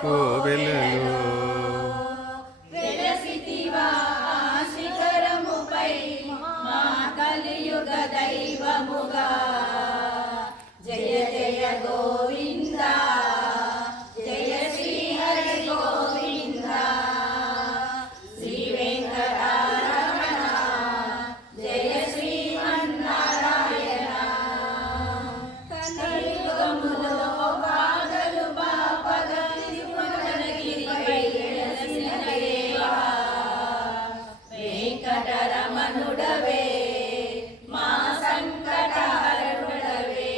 కోవెలలో వెలసితివా శిఖరముపై మా కలియుగ దైవముగా జయ జయ గోవింద జయ శ్రీ హరి గోవింద శ్రీ వెంకటరమణ జయ శ్రీమన్నారాయణ కలియుగములో బాధలు బాపగ తిరుమలగిరిపై వెలసిన దేవా వెంకటరమణుడవే మా సంకటహరణుడవే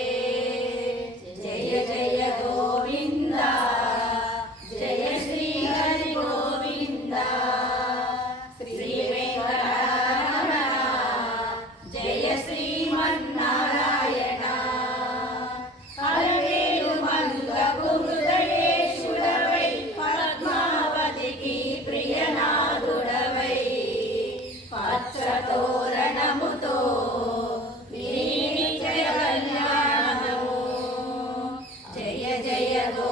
జయ జయ గోవింద జయ శ్రీ హరి గోవింద శ్రీ వెంకటరమణ జయ శ్రీమన్నారాయణ అలవేలు మంగపు హృదయేశుడవై పద్మావతికి ప్రియనాథుడవై పచ్చతోరణముతో నిత్య కళ్యాణము జయ జయ గో